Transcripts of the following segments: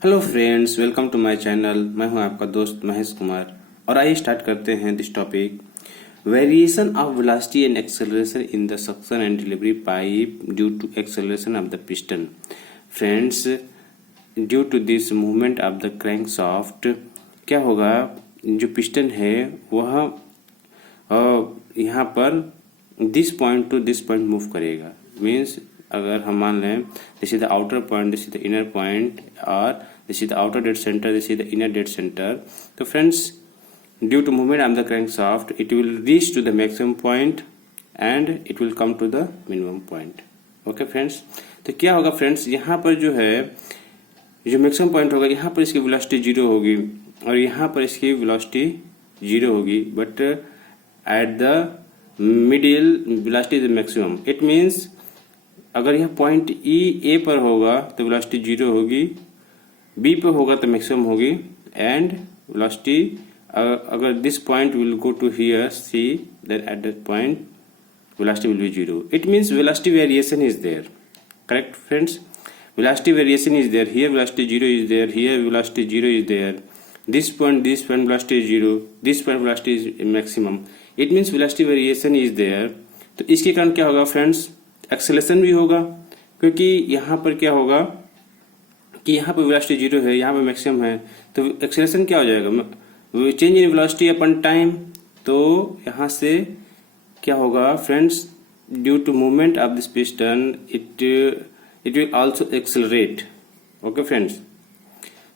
Hello friends, welcome to my channel. मैं हूं आपका दोस्त महेश कुमार और आइए स्टार्ट करते हैं this topic. Variation of velocity and acceleration in the suction and delivery pipe due to acceleration of the piston. Friends, due to this movement of the crankshaft क्या होगा, जो पिस्टन है वह यहाँ पर this point to this point move करेगा। Means अगर हम मान लें this is the outer point, this is the inner point, और this is the outer dead centre, this is the inner dead centre. तो friends, due to movement of the crankshaft it will reach to the maximum point and it will come to the minimum point. Okay friends, तो क्या होगा friends, यहाँ पर जो है जो maximum point होगा यहाँ पर इसकी वेलोसिटी 0 होगी और यहाँ पर इसकी वेलोसिटी 0 होगी, but at the middle velocity is maximum. It means अगर यह पॉइंट ए पर होगा तो वेलोसिटी 0 होगी, बी पे होगा तो मैक्सिमम होगी, एंड वेलोसिटी अगर this point will go to here C, then at that point velocity will be 0. It means velocity variation is there. Correct friends? Velocity variation is there. Here velocity 0 is there. Here velocity 0 is there. This point velocity is 0. This point velocity is maximum. It means velocity variation is there. तो इसके कारण क्या होगा friends, acceleration भी होगा, क्योंकि यहाँ पर क्या होगा कि यहाँ पर वेलोसिटी 0 है, यहाँ पर मैक्सिमम है, तो एक्सेलरेशन क्या हो जाएगा, change in velocity upon time. तो यहाँ से क्या होगा friends, due to movement of this piston it will also accelerate. Okay friends,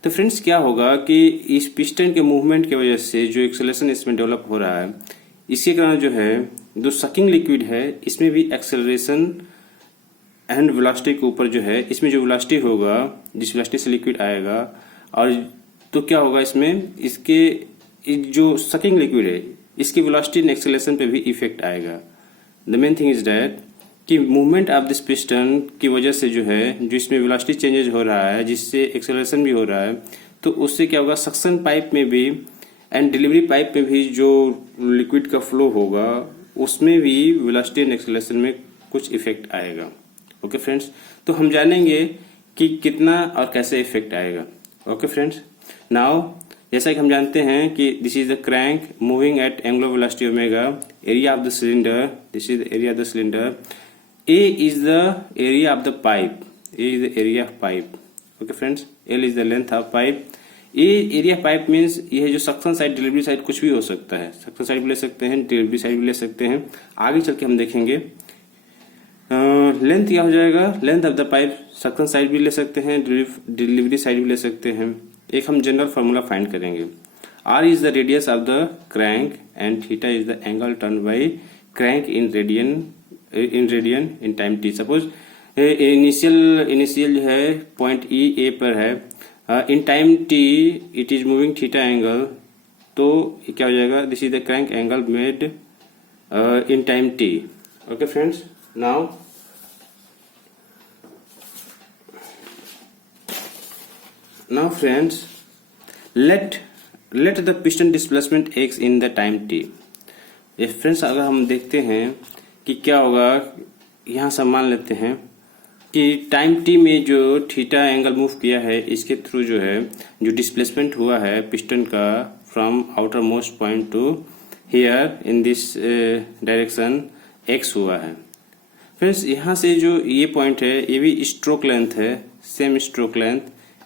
तो फ्रेंड्स क्या होगा कि इस पिस्टन के मूवमेंट की वजह से जो एक्सेलरेशन इसमें डेवलप हो रहा है, इसके कारण जो है जो सकिंग लिक्विड है इसमें भी एक्सेलरेशन एंड वेलोसिटी के ऊपर जो है, इसमें जो वेलोसिटी होगा, जिस वेलोसिटी से लिक्विड आएगा, और तो क्या होगा इसमें, इसके जो सकिंग लिक्विड है इसकी वेलोसिटी एंड एक्सेलरेशन पे भी इफेक्ट आएगा। The main thing is that कि मूवमेंट ऑफ दिस पिस्टन की वजह से जो है, जो इसमें वेलोसिटी चेंजेज हो रहा है जिससे एक्सेलरेशन भी हो रहा है, तो उससे क्या होगा, सक्शन पाइप में भी एंड डिलीवरी पाइप में भी जो लिक्विड का फ्लो होगा उसमें भी वेलोसिटी एंड एक्सेलरेशन में कुछ इफेक्ट आएगा। ओके फ्रेंड्स, तो हम जानेंगे कि कितना और कैसे इफेक्ट आएगा। ओके फ्रेंड्स, नाउ जैसा कि हम जानते हैं कि this is the crank moving at angular velocity omega, area of the cylinder, this is the area of the cylinder, A is the area of the pipe, A is the area of pipe. Okay friends, L is the length of pipe. ये area pipe means यह जो suction side delivery side कुछ भी हो सकता है, suction side भी ले सकते हैं, डिलीवरी साइड भी ले सकते हैं, आगे चल के हम देखेंगे। लेंथ क्या हो जाएगा, length of the pipe, suction side भी ले सकते हैं, डिलीवरी साइड भी ले सकते हैं। एक हम जनरल फार्मूला फाइंड करेंगे, R is the radius of the crank and theta is the angle turn by crank in radian in time T. Suppose initial जो है पॉइंट ई ए पर है, in time T it is moving theta angle, तो क्या हो जाएगा, this is the crank angle made in time T. Okay friends, now friends, let the piston displacement x in the time t। ये friends अगर हम देखते हैं कि क्या होगा, यहाँ से मान लेते हैं कि टाइम टी में जो थीटा एंगल मूव किया है इसके थ्रू जो है जो डिस्प्लेसमेंट हुआ है पिस्टन का from outer most point to here in this direction X हुआ है। फ्रेंड्स यहाँ से जो ये पॉइंट है ये भी स्ट्रोक लेंथ है, same stroke length,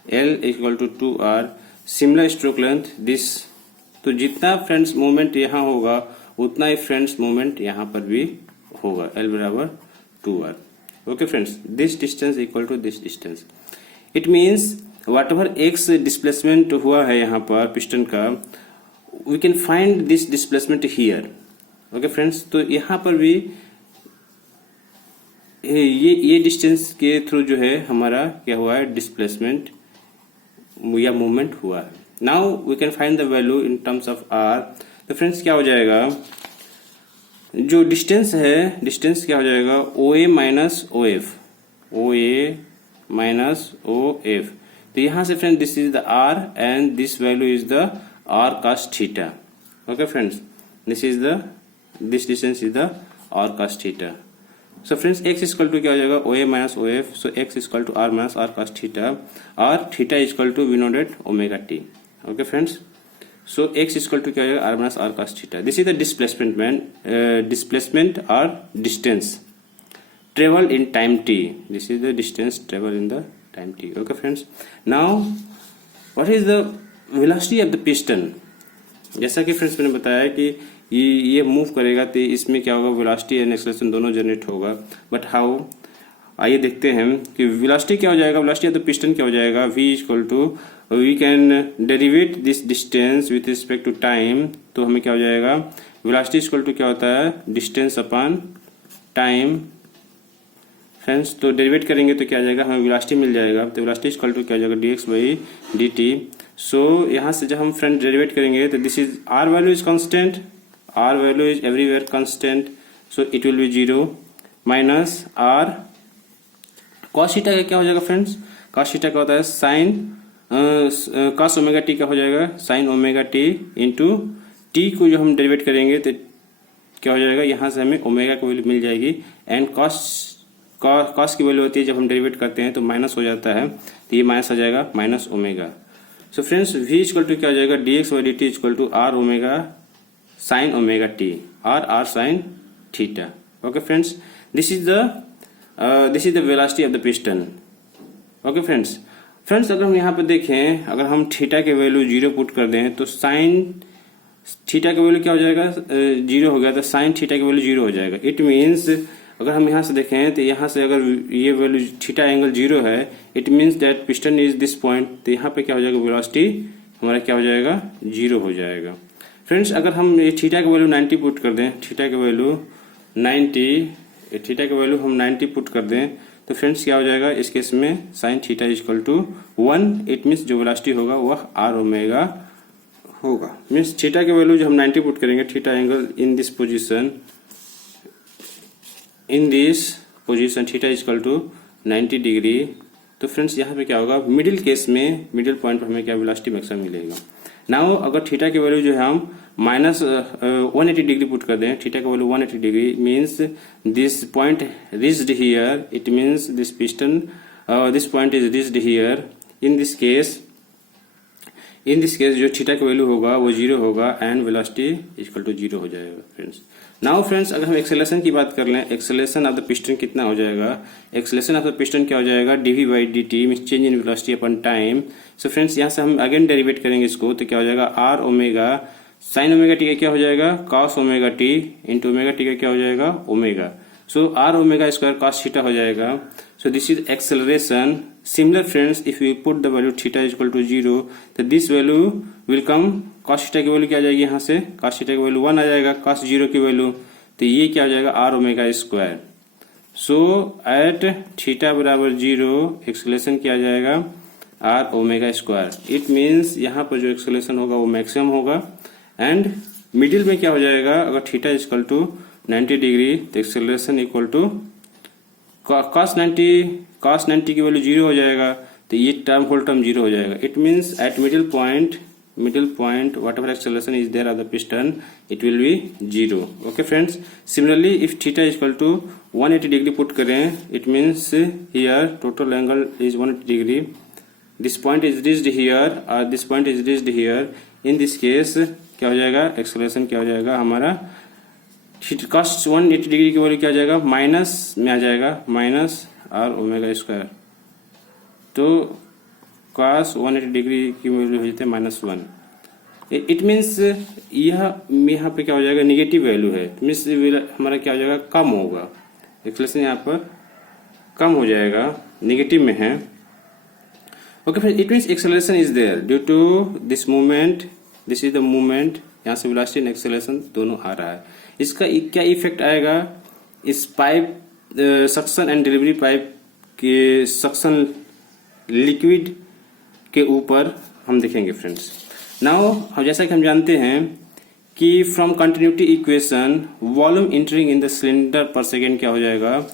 L equal to 2R, similar stroke length this. तो जितना फ्रेंड्स मूवमेंट यहाँ होगा उतना ही फ्रेंड्स मूवमेंट यहाँ पर भी होगा, L बराबर 2R। Okay friends, this distance equal to this distance. It means whatever X displacement हुआ है यहाँ पर पिस्टन का, we can find this displacement here. Okay friends, तो यहाँ पर भी ये डिस्टेंस के थ्रू जो है हमारा क्या हुआ है, डिस्प्लेसमेंट या मूवमेंट हुआ है। Now we can find the value in terms of R. तो फ्रेंड्स क्या हो जाएगा, जो डिस्टेंस है, डिस्टेंस क्या हो जाएगा, O A minus O F, O A minus O F. तो यहां से friends this is the R and this value is the R cos theta. Okay friends, this distance is the R cos theta. So friends x equal to क्या हो जाएगा OA minus OF, so x equal to R minus R cos theta और theta equal to V not at omega T. Okay friends, so x equal to क्या हो जाएगा R minus R cos theta. This is the displacement और distance traveled in time t. This is the distance traveled in the time t. Okay friends, now what is the velocity of the piston? जैसा कि friends मैंने बताया कि ये move करेगा तो इसमें क्या होगा, वेलोसिटी एंड एक्सेलरेशन दोनों जनरेट होगा। बट हाउ, आइए देखते हैं कि वेलोसिटी क्या हो जाएगा। वेलोसिटी ऑफ द पिस्टन क्या हो जाएगा, v equal to, we can derivate this distance with respect to time. तो हमें क्या हो जाएगा, वेलोसिटी इक्वल टू क्या होता है, डिस्टेंस अपॉन टाइम फ्रेंड्स। तो डेरिवेट करेंगे तो क्या आ जाएगा, हमें वेलोसिटी मिल जाएगा। तो वेलोसिटी इक्वल टू क्या हो जाएगा, dx बाई dt। सो यहाँ से जब हम फ्रेंड डेरिवेट करेंगे तो this is r value is constant, r value is everywhere constant, so it will be 0 minus r cos theta का क्या हो जाएगा फ्रेंड्स, cos थीटा का होता है साइन cos ओमेगा टी का हो जाएगा sign omega T into T को जो हम डेरिवेट करेंगे तो क्या हो जाएगा, यहाँ से हमें ओमेगा की वैल्यू मिल जाएगी एंड कॉस की वैल्यू होती है जब हम डेरिवेट करते हैं तो माइनस हो जाता है, तो ये माइनस आ जाएगा minus omega. So friends v equal to क्या हो जाएगा, dx by dt equal to r omega sine omega T और r sine theta. Okay friends, this is the velocity of the piston. Okay friends, अगर हम यहाँ पे देखें, अगर हम थीटा के वैल्यू 0 पुट कर दें तो साइन थीटा का वैल्यू क्या हो जाएगा, 0 हो गया, तो साइन थीटा की वैल्यू 0 हो जाएगा। इट मीन्स अगर हम यहाँ से देखें तो यहाँ से अगर ये वैल्यू थीटा एंगल 0 है, it means that piston is this point. तो यहाँ पे क्या हो जाएगा, वेलोसिटी हमारा क्या हो जाएगा, 0 हो जाएगा। फ्रेंड्स, अगर हम ये थीटा का वैल्यू 90 पुट कर दें, थीटा का वैल्यू 90 पुट कर दें तो फ्रेंड्स क्या हो जाएगा, इस केस में sine theta equal to 1। It means जो वेलोसिटी होगा वह r ओमेगा होगा। मीन्स थीटा के वैल्यू जो हम 90 पुट करेंगे, theta angle in this position theta equal to 90 degree. तो फ्रेंड्स यहाँ पे क्या होगा, मिडिल केस में, मिडिल पॉइंट पर हमें क्या वेलोसिटी मैक्सिमम मिलेगा। नाउ अगर थीटा की वैल्यू जो है हम माइनस 180 डिग्री पुट कर दें, थीटा का value 180 degree means this point reached here, it means this piston this point is reached here. In this case जो थीटा का वैल्यू होगा वो 0 होगा एंड वेलोसिटी इक्वल टू 0 हो जाएगा फ्रेंड्स। नाउ फ्रेंड्स, अगर हम एक्सेलरेशन की बात कर लें, एक्सेलरेशन ऑफ द पिस्टन कितना हो जाएगा, एक्सेलरेशन ऑफ द पिस्टन क्या हो जाएगा, dv by dt means change in velocity upon time. So friends, यहाँ से हम अगेन डेरिवेट करेंगे इसको, तो क्या हो जाएगा, r omega sine omega T का क्या हो जाएगा, cos omega T into omega T का क्या हो जाएगा, ओमेगा। सो r omega square cos theta हो जाएगा। So this is acceleration. Similar friends, if we put the value theta is equal to 0, तो this value will come, cos theta की value क्या आ जाएगी, यहाँ से cos थीटा की वैल्यू 1 आ जाएगा, cos 0 की वैल्यू, तो ये क्या आ जाएगा, r omega square. So at theta बराबर 0 एक्सेलरेशन क्या आ जाएगा, r omega square. It means यहाँ पर जो एक्सेलरेशन होगा वो मैक्सिमम होगा एंड मिडिल में क्या हो जाएगा, अगर थीटा इक्वल टू 90 डिग्री तो एक्सेलरेशन इक्वल टू cos 90 की वैल्यू 0 हो जाएगा, तो ये टर्म होल टर्म 0 हो जाएगा। It means at middle point whatever acceleration is there of the piston it will be 0। Okay friends, similarly if theta equal to 180 degree put करें, it means here total angle is 180 degree, this point is reached here और this point is reached here. In this case क्या हो जाएगा, acceleration क्या हो जाएगा हमारा, cos 180 degree की वैल्यू क्या आ जाएगा, माइनस में आ जाएगा, माइनस r ओमेगा स्क्वायर। तो cos 180 डिग्री की वैल्यू हो जाती है -1। इट मीन्स यहाँ पे क्या हो जाएगा, निगेटिव वैल्यू है, मीन्स हमारा क्या हो जाएगा, कम होगा, एक्सेलरेशन यहाँ पर कम हो जाएगा, निगेटिव में है। Okay friends, it means acceleration is there due to this movement, this is the movement, यहाँ से वेलोसिटी एंड एक्सेलरेशन दोनों आ रहा है। इसका क्या इफेक्ट आएगा, इस pipe suction and delivery pipe के सक्शन लिक्विड के ऊपर हम देखेंगे फ्रेंड्स। नाउ जैसा कि हम जानते हैं कि from continuity equation volume entering in the cylinder per second क्या हो जाएगा,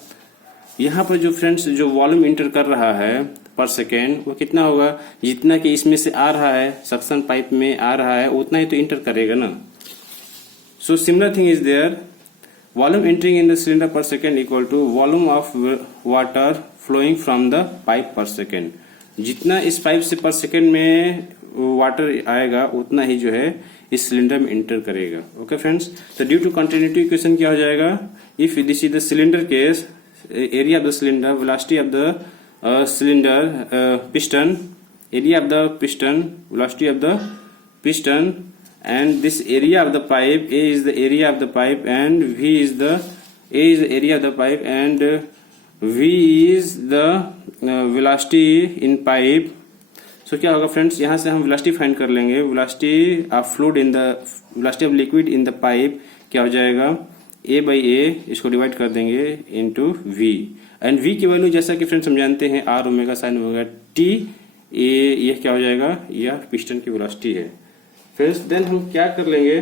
यहाँ पर जो फ्रेंड्स जो वॉल्यूम इंटर कर रहा है पर सेकेंड वो कितना होगा, जितना कि इसमें से आ रहा है, सक्शन पाइप में आ रहा है उतना ही तो इंटर करेगा ना। So similar thing is there, volume entering in the cylinder per second equal to volume of water flowing from the pipe per second. जितना इस पाइप से पर सेकेंड में वाटर आएगा उतना ही जो है इस सिलेंडर में एंटर करेगा। ओके फ्रेंड्स, तो ड्यू टू कंटिन्यूटी इक्वेशन क्या हो जाएगा, if this is the cylinder case, area of the cylinder, velocity of the cylinder piston, area of the piston, velocity of the piston, and this area of the pipe, A is the area of the pipe and V is the area of the pipe and V is the velocity in pipe। so क्या होगा friends, यहाँ से हम velocity find कर लेंगे। Velocity of fluid in the, velocity of liquid in the pipe क्या हो जाएगा, A by A, इसको डिवाइड कर देंगे इनटू V, एंड V की वैल्यू जैसा कि फ्रेंड्स हम जानते हैं R omega sine omega T, ये क्या हो जाएगा, यह पिस्टन की वेलोसिटी है। फ्रेंड्स देन हम क्या कर लेंगे,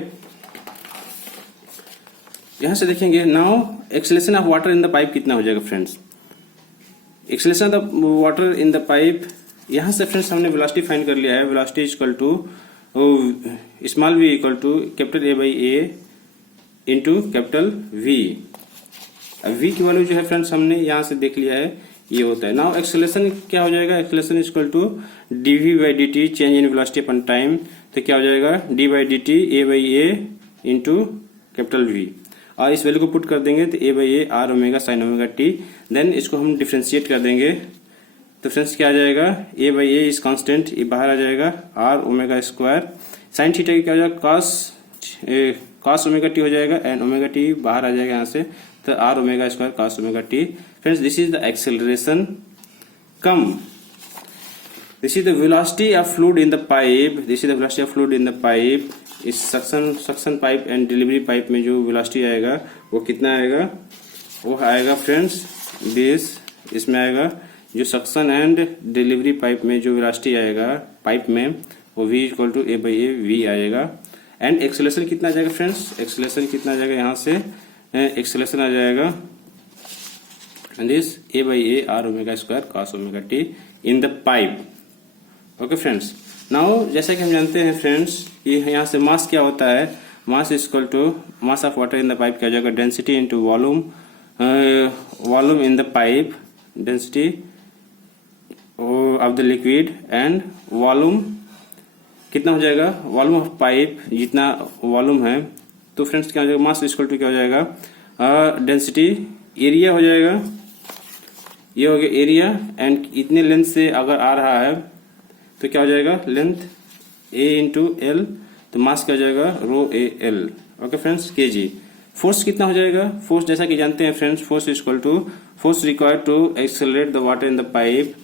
यहां से देखेंगे now acceleration of water in the pipe कितना हो जाएगा friends. Acceleration of the water in the pipe, यहां से फ्रेंड्स हमने वेलोसिटी फाइंड कर लिया है। Velocity equal to small v equal to capital A by A into capital V। अब V की वैल्यू जो है फ्रेंड्स हमने यहां से देख लिया है, ये होता है। नाउ एक्सेलरेशन क्या हो जाएगा, acceleration equal to dv by dt change in velocity upon time, तो क्या हो जाएगा d by dt A by A into capital V, और इस वैल्यू को पुट कर देंगे तो A by A R omega sine omega T। Then इसको हम डिफ्रेंशिएट कर देंगे तो फ्रेंड्स क्या आ जाएगा, A by A is constant, ये बाहर आ जाएगा R omega square, sine theta क्या हो जाएगा cos ओमेगा टी हो जाएगा एंड ओमेगा टी बाहर आ जाएगा यहाँ से, तो R omega square cos omega t. Friends this is the acceleration कम, this is the velocity of fluid in the pipe, this is the velocity of fluid in the pipe. इस suction pipe and delivery pipe में जो velocity आएगा वो कितना आएगा, वो आएगा फ्रेंड्स दिस, इसमें आएगा जो सक्शन एंड डिलीवरी पाइप में जो वेलोसिटी आएगा पाइप में वो v equal to A by A V आएगा। एंड एक्सेलरेशन कितना आ जाएगा फ्रेंड्स, एक्सेलरेशन कितना आ जाएगा, यहाँ से एक्सेलरेशन आ जाएगा this A by A R omega square cos omega T in the pipe. Okay friends, now जैसा कि हम जानते हैं फ्रेंड्स, ये यहाँ से मास क्या होता है, mass equal to mass of water in the pipe क्या हो जाएगा, density into volume, volume in the pipe, density of the liquid and volume कितना हो जाएगा, वॉल्यूम ऑफ पाइप जितना वॉल्यूम है, तो फ्रेंड्स क्या हो जाएगा, मास इक्वल टू क्या हो जाएगा, डेंसिटी, एरिया हो जाएगा, ये हो गया एरिया, एंड इतने लेंथ से अगर आ रहा है तो क्या हो जाएगा, लेंथ A इंटू एल, तो मास क्या हो जाएगा rho A L. Okay friends, kg। Force कितना हो जाएगा, फोर्स जैसा कि जानते हैं friends, force equal to force required to accelerate the water in the pipe,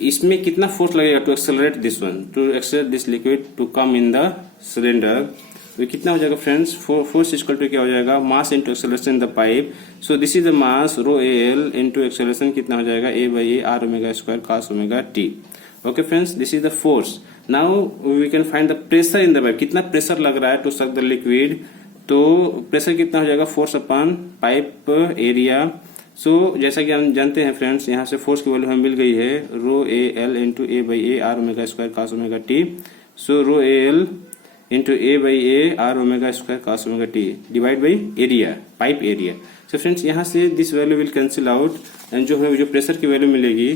इसमें कितना फोर्स लगेगा to accelerate this one, to accelerate this liquid to come in the cylinder, तो कितना हो जाएगा फ्रेंड्स, फोर्स इक्वल टू क्या हो जाएगा, mass into acceleration in the pipe, so this is the mass rho A L into acceleration कितना हो जाएगा, A by A R omega square cos omega T। Okay friends, this is the force. Now we can find the pressure in the pipe, कितना pressure लग रहा है to suck the liquid, तो pressure कितना हो जाएगा, फोर्स अपॉन पाइप एरिया। सो जैसा कि हम जानते हैं फ्रेंड्स, यहाँ से फोर्स की वैल्यू हमें मिल गई है rho A L into A by A R omega square cos omega T, so rho A L into A by A R omega square cos omega T divide by area, pipe area. So friends यहाँ से this value will cancel out, and जो हमें जो pressure की value मिलेगी,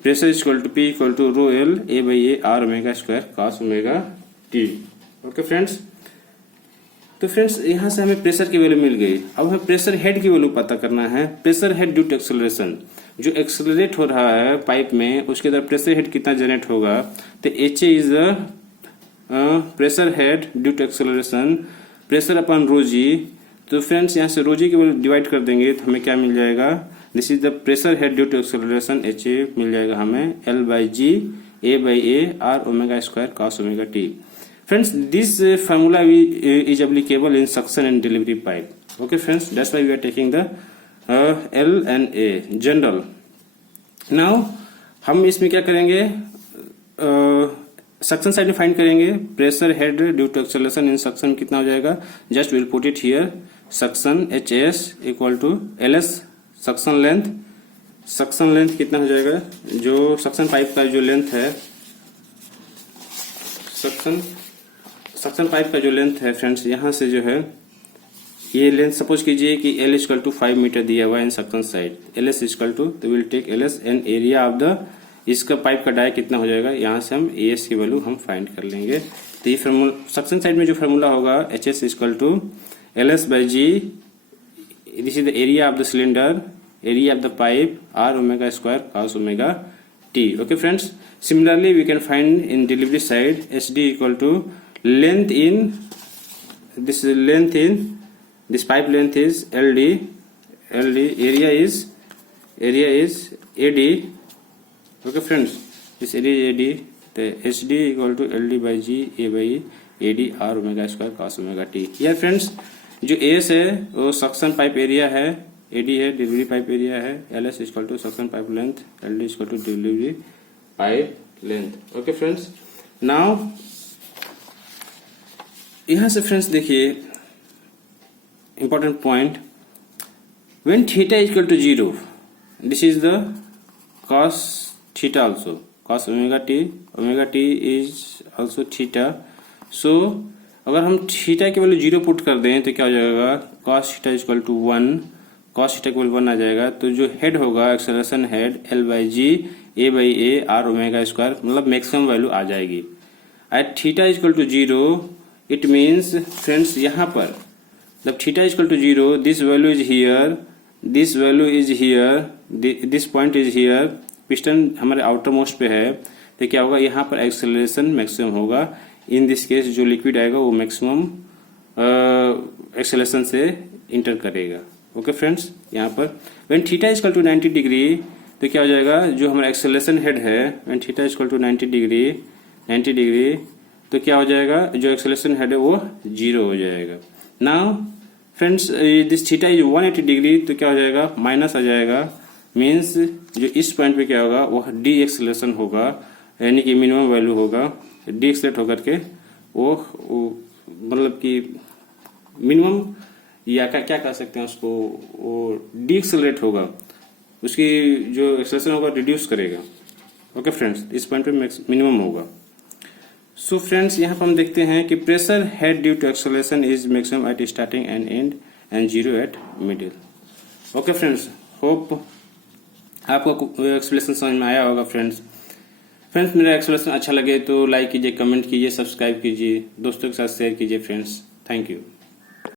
pressure equal to P equal to rho L A by A R omega square cos omega T। Okay friends, तो friends यहाँ से हमें प्रेशर की वैल्यू मिल गई। अब हमें प्रेशर हेड की वैल्यू पता करना है। Pressure head due to acceleration, जो एक्सेलरेट हो रहा है पाइप में, उसके अंदर प्रेशर हेड कितना जनरेट होगा, तो HA is the pressure head due to acceleration, pressure upon rho G. तो फ्रेंड्स यहाँ से रो जी की वैल्यू डिवाइड कर देंगे तो हमें क्या मिल जाएगा, this is the pressure head due to acceleration, HA मिल जाएगा हमें L by G A by A R omega square cos omega T। Friends, this formula is applicable in suction and delivery pipe. Okay, friends, that's why we are taking the L and A general. Now, हम इसमें क्या करेंगे, suction side में find करेंगे pressure head due to acceleration in suction कितना हो जाएगा, just will put it here, suction HS equal to LS suction length कितना हो जाएगा, जो सक्शन पाइप का जो लेंथ है, सक्शन पाइप का जो लेंथ है फ्रेंड्स, यहाँ से जो है ये लेंथ सपोज कीजिए कि L इक्वल टू 5 मीटर दिया हुआ है in suction side, LS equal to, तो will take LS and area of the, इसका पाइप का डाया कितना हो जाएगा, यहाँ से हम AS की वैल्यू हम फाइंड कर लेंगे। तो ये फार्मूला सक्शन साइड में जो फार्मूला होगा HS इक्वल टू LS बाई G, this is the area of the cylinder, area of the pipe, R omega square cos omega T। Okay friends, similarly we can find in delivery side SD equal to length in this pipe length is LD, area is AD। okay friends, this area is AD, the HD equal to LD by G A by AD R omega square cos omega T। यार friends, जो AS है वो suction pipe area है, AD है delivery pipe area है, LS equal to suction pipe length, LD equal to delivery pipe length. Okay friends, now यहाँ से friends देखिए important point, when theta is equal to 0, this is the cos theta also, cos omega t is also theta। so अगर हम theta की value 0 put कर दें तो क्या हो जाएगा, cos theta equal to 1, cos theta equal 1 आ जाएगा। तो जो हेड होगा acceleration head L by G A by A R omega square, मतलब मैक्सिमम वैल्यू आ जाएगी। At theta equal to 0 it means friends यहाँ पर जब theta equal to 0, this value is here, this value is here, this point is here, piston हमारे outer most पे है, तो क्या होगा यहाँ पर एक्सेलरेशन मैक्सिमम होगा। इन दिस केस जो लिक्विड आएगा वो मैक्सिमम एक्सेलरेशन से इंटर करेगा। ओके फ्रेंड्स, यहाँ पर when theta equal to 90 degree तो क्या हो जाएगा, जो हमारा एक्सेलरेशन हेड है when theta equal to 90 degree तो क्या हो जाएगा, जो एक्सेलरेशन हेड है वो 0 हो जाएगा। Now friends, this theta is 180 degree तो क्या हो जाएगा, माइनस आ जाएगा, मीन्स जो इस पॉइंट पे क्या होगा वह डी एक्सेलरेशन होगा, यानी कि मिनिमम वैल्यू होगा, डी एक्सेलेट होकर के वो मतलब कि मिनिमम या क्या कह सकते हैं उसको, वो डी एक्सेलरेट होगा, उसकी जो एक्सेलरेशन होगा रिड्यूस करेगा। ओके फ्रेंड्स, इस पॉइंट पे मिनिमम होगा। सो फ्रेंड्स, यहाँ पर हम देखते हैं कि pressure head due to acceleration is maximum at starting end and 0 at middle. Okay friends, hope आपको एक्सप्लेनेशन समझ में आया होगा। फ्रेंड्स मेरा एक्सप्लेनेशन अच्छा लगे तो लाइक कीजिए, कमेंट कीजिए, सब्सक्राइब कीजिए, दोस्तों के साथ शेयर कीजिए। Friends, thank you.